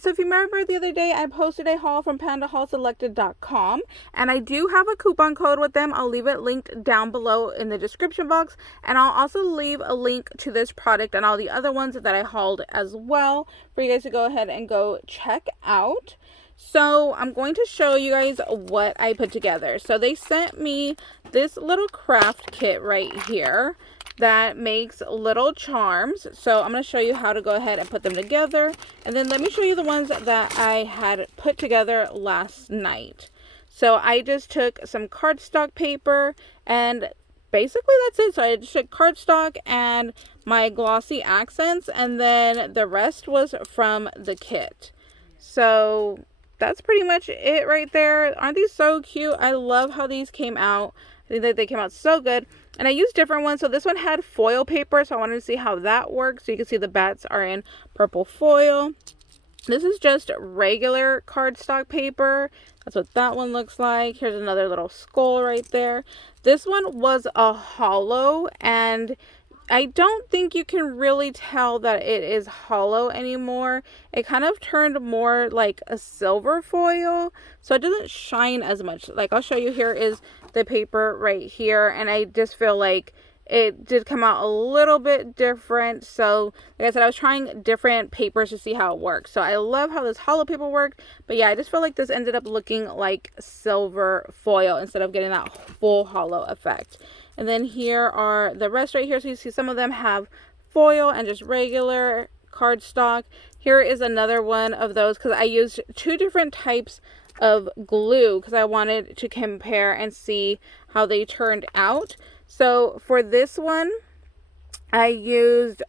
so if you remember the other day, I posted a haul from PandaHallSelected.com, and I do have a coupon code with them. I'll leave it linked down below in the description box, and I'll also leave a link to this product and all the other ones that I hauled as well for you guys to go ahead and go check out. So I'm going to show you guys what I put together. So they sent me this little craft kit right here that makes little charms. So I'm going to show you how to go ahead and put them together. And then let me show you the ones that I had put together last night. So I just took some cardstock paper and basically that's it. So I just took cardstock and my glossy accents, and then the rest was from the kit. So that's pretty much it right there. Aren't these so cute? I love how these came out. I think that they came out so good. And I used different ones. So this one had foil paper, so I wanted to see how that works. So you can see the bats are in purple foil. This is just regular cardstock paper. That's what that one looks like. Here's another little skull right there. This one was a hollow, and I don't think you can really tell that it is hollow anymore. It kind of turned more like a silver foil, so it doesn't shine as much. Like I'll show you, here is the paper right here, and I just feel like it did come out a little bit different. So like I said, I was trying different papers to see how it works. So I love how this hollow paper worked, but yeah, I just feel like this ended up looking like silver foil instead of getting that full hollow effect. And then here are the rest right here. So you see some of them have foil and just regular cardstock. Here is another one of those because I used two different types of glue because I wanted to compare and see how they turned out. So for this one, I used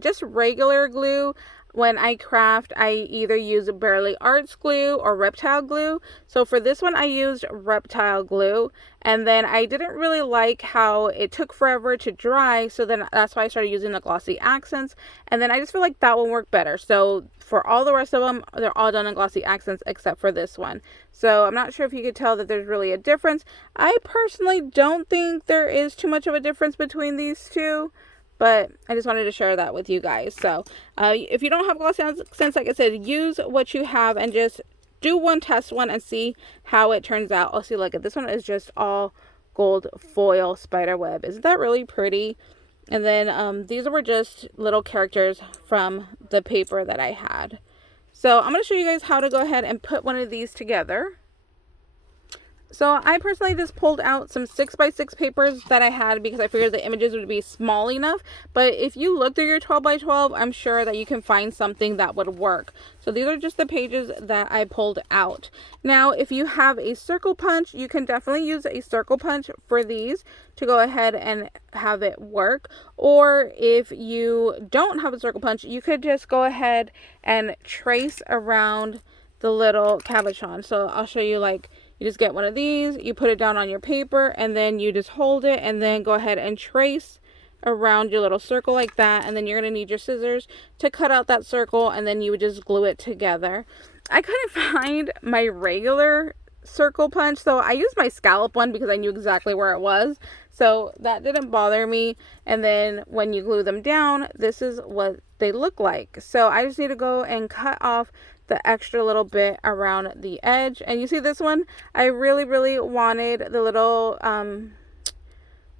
just regular glue. When I craft, I either use Barely Arts glue or reptile glue. So for this one, I used reptile glue. And then I didn't really like how it took forever to dry. So then that's why I started using the glossy accents. And then I just feel like that one worked better. So for all the rest of them, they're all done in glossy accents except for this one. So I'm not sure if you could tell that there's really a difference. I personally don't think there is too much of a difference between these two, but I just wanted to share that with you guys. So if you don't have glossy accents, like I said, use what you have and just do one test one and see how it turns out. Oh, see, look at this one is just all gold foil spider web. Isn't that really pretty? And then these were just little characters from the paper that I had. So I'm going to show you guys how to go ahead and put one of these together. So I personally just pulled out some 6x6 papers that I had because I figured the images would be small enough. But if you look through your 12x12, I'm sure that you can find something that would work. So these are just the pages that I pulled out. Now, if you have a circle punch, you can definitely use a circle punch for these to go ahead and have it work. Or if you don't have a circle punch, you could just go ahead and trace around the little cabochon. So I'll show you, like, you just get one of these, you put it down on your paper, and then you just hold it and then go ahead and trace around your little circle like that. And then you're going to need your scissors to cut out that circle, and then you would just glue it together. I couldn't find my regular circle punch, so I used my scallop one because I knew exactly where it was. So that didn't bother me. And then when you glue them down, this is what they look like. So I just need to go and cut off the extra little bit around the edge. And you see this one, I really wanted the little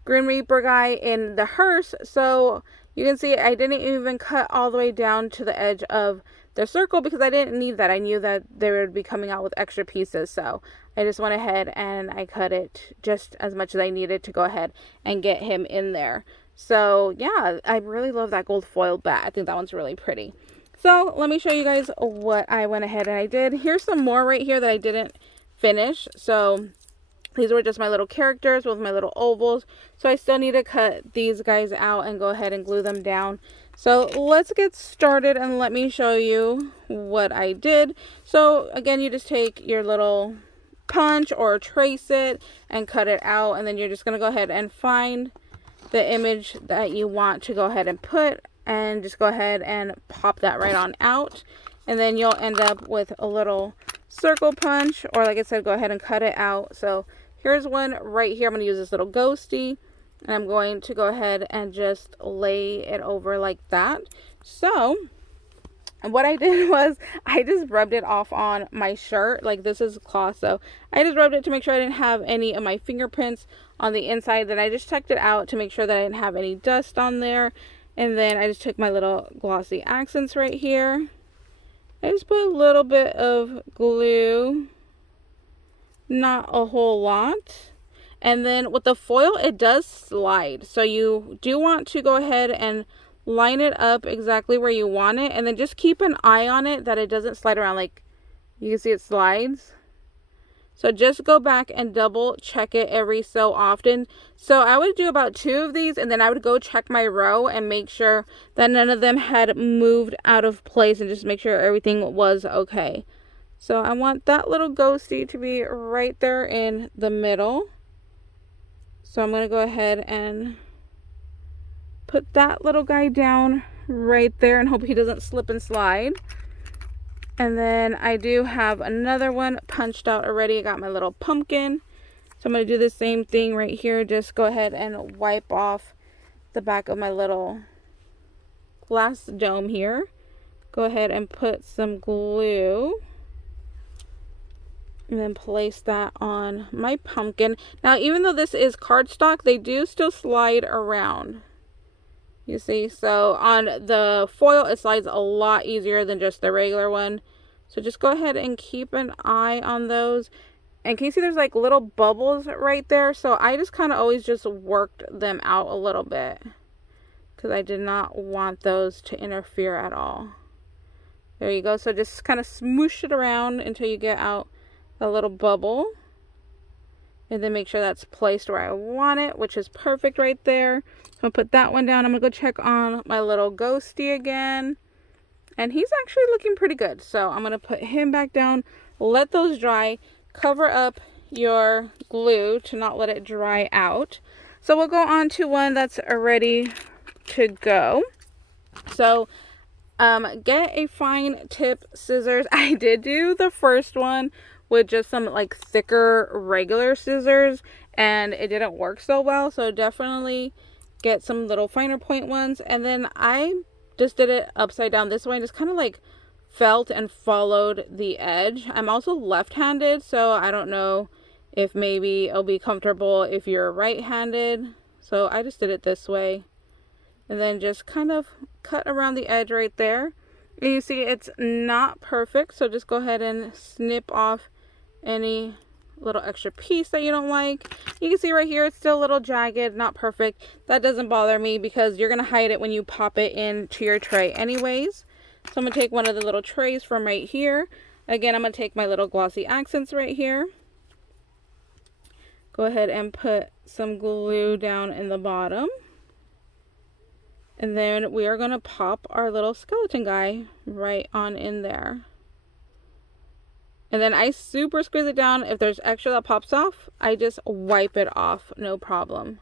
Grim Reaper guy in the hearse. So you can see I didn't even cut all the way down to the edge of the circle because I didn't need that. I knew that they would be coming out with extra pieces. So I just went ahead and I cut it just as much as I needed to go ahead and get him in there. So yeah, I really love that gold foil bat. I think that one's really pretty. So let me show you guys what I went ahead and I did. Here's some more right here that I didn't finish. So these were just my little characters with my little ovals. So I still need to cut these guys out and go ahead and glue them down. So let's get started and let me show you what I did. So again, you just take your little punch or trace it and cut it out. And then you're just going to go ahead and find the image that you want to go ahead and put, and just go ahead and pop that right on out. And then you'll end up with a little circle punch, or like I said, go ahead and cut it out. So here's one right here. I'm going to use this little ghosty, and I'm going to go ahead and just lay it over like that. So And what I did was I just rubbed it off on my shirt. Like, this is cloth, so I just rubbed it to make sure I didn't have any of my fingerprints on the inside. Then I just checked it out to make sure that I didn't have any dust on there. And then I just took my little glossy accents right here. I just put a little bit of glue, not a whole lot. And then with the foil, it does slide, so you do want to go ahead and line it up exactly where you want it, and then just keep an eye on it that it doesn't slide around. Like, you can see it slides, so just go back and double check it every so often. So I would do about 2 of these, and then I would go check my row and make sure that none of them had moved out of place, and just make sure everything was okay. So I want that little ghosty to be right there in the middle, so I'm going to go ahead and put that little guy down right there and hope he doesn't slip and slide. And then I do have another one punched out already. I got my little pumpkin. So I'm going to do the same thing right here. Just go ahead and wipe off the back of my little glass dome here. Go ahead and put some glue. And then place that on my pumpkin. Now, even though this is cardstock, they do still slide around. You see, so on the foil, it slides a lot easier than just the regular one. So just go ahead and keep an eye on those. And can you see there's like little bubbles right there? So I just kind of always just worked them out a little bit, because I did not want those to interfere at all. There you go. So just kind of smoosh it around until you get out a little bubble. And then make sure that's placed where I want it, which is perfect right there. So I'm going to put that one down. I'm going to go check on my little ghosty again. And he's actually looking pretty good. So I'm going to put him back down, let those dry, cover up your glue to not let it dry out. So we'll go on to one that's ready to go. So get a fine tip scissors. I did do the first one with just some like thicker regular scissors, and it didn't work so well. So definitely get some little finer point ones. And then I just did it upside down this way and just kind of like felt and followed the edge. I'm also left-handed, so I don't know if maybe it'll be comfortable if you're right-handed. So I just did it this way, and then just kind of cut around the edge right there. And you see it's not perfect, so just go ahead and snip off any little extra piece that you don't like. You can see right here it's still a little jagged, not perfect. That doesn't bother me because you're gonna hide it when you pop it into your tray anyways. So I'm gonna take one of the little trays from right here. Again, I'm gonna take my little glossy accents right here. Go ahead and put some glue down in the bottom. And then we are gonna pop our little skeleton guy right on in there. And then I super squeeze it down. If there's extra that pops off, I just wipe it off, no problem.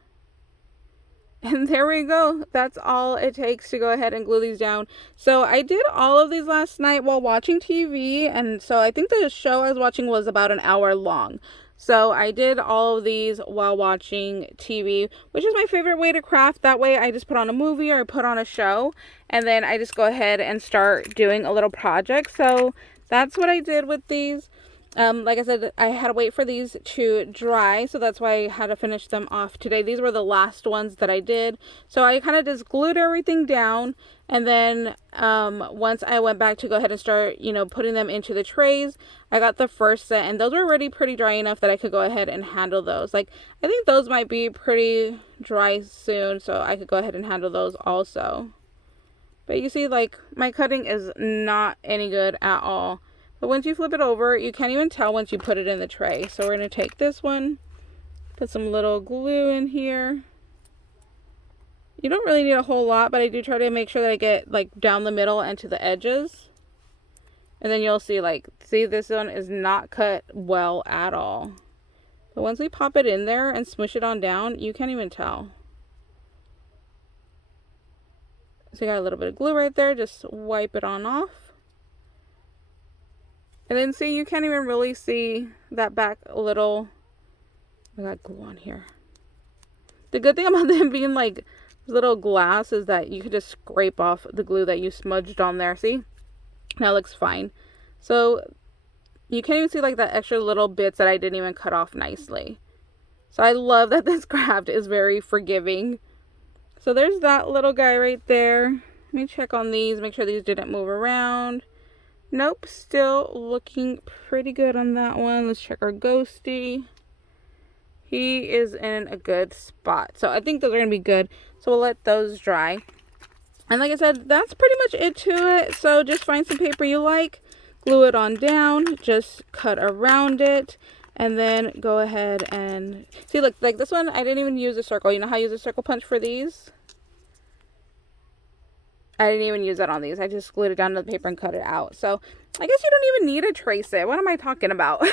And there we go. That's all it takes to go ahead and glue these down. So I did all of these last night while watching TV. And so I think the show I was watching was about an hour long. So I did all of these while watching TV, which is my favorite way to craft. That way I just put on a movie or I put on a show, and then I just go ahead and start doing a little project. So that's what I did with these. Like I said, I had to wait for these to dry, so that's why I had to finish them off today. These were the last ones that I did. So I kind of just glued everything down, and then once I went back to go ahead and start, putting them into the trays, I got the first set, and those were already pretty dry enough that I could go ahead and handle those. Like, I think those might be pretty dry soon, so I could go ahead and handle those also. But you see, like, my cutting is not any good at all. But once you flip it over, you can't even tell once you put it in the tray. So we're going to take this one, put some little glue in here. You don't really need a whole lot, but I do try to make sure that I get, like, down the middle and to the edges. And then you'll see, like, this one is not cut well at all. But once we pop it in there and smush it on down, you can't even tell. So you got a little bit of glue right there. Just wipe it on off. And then see, you can't even really see that back little, I got glue on here. The good thing about them being like little glass is that you could just scrape off the glue that you smudged on there. See? That looks fine. So you can't even see like the extra little bits that I didn't even cut off nicely. So I love that this craft is very forgiving. So there's that little guy right there. Let me check on these, make sure these didn't move around. Nope, still looking pretty good on that one. Let's check our ghosty. He is in a good spot. So I think those are going to be good. So we'll let those dry. And like I said, that's pretty much it to it. So just find some paper you like, glue it on down, just cut around it, and then go ahead and see, look, like this one, I didn't even use a circle. You know how I use a circle punch for these? I didn't even use that on these. I just glued it down to the paper and cut it out. So I guess you don't even need to trace it. What am I talking about?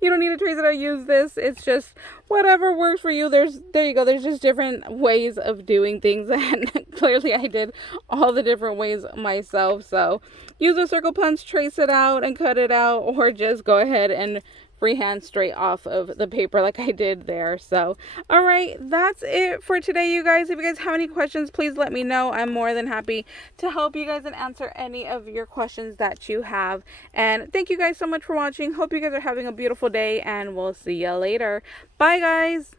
You don't need to trace it or use this. It's just whatever works for you. There you go. There's just different ways of doing things. And clearly I did all the different ways myself. So use a circle punch, trace it out and cut it out, or just go ahead and freehand straight off of the paper like I did there. So all right, that's it for today, you guys. If you guys have any questions, please let me know. I'm more than happy to help you guys and answer any of your questions that you have. And thank you guys so much for watching. Hope you guys are having a beautiful day, and we'll see you later. Bye guys.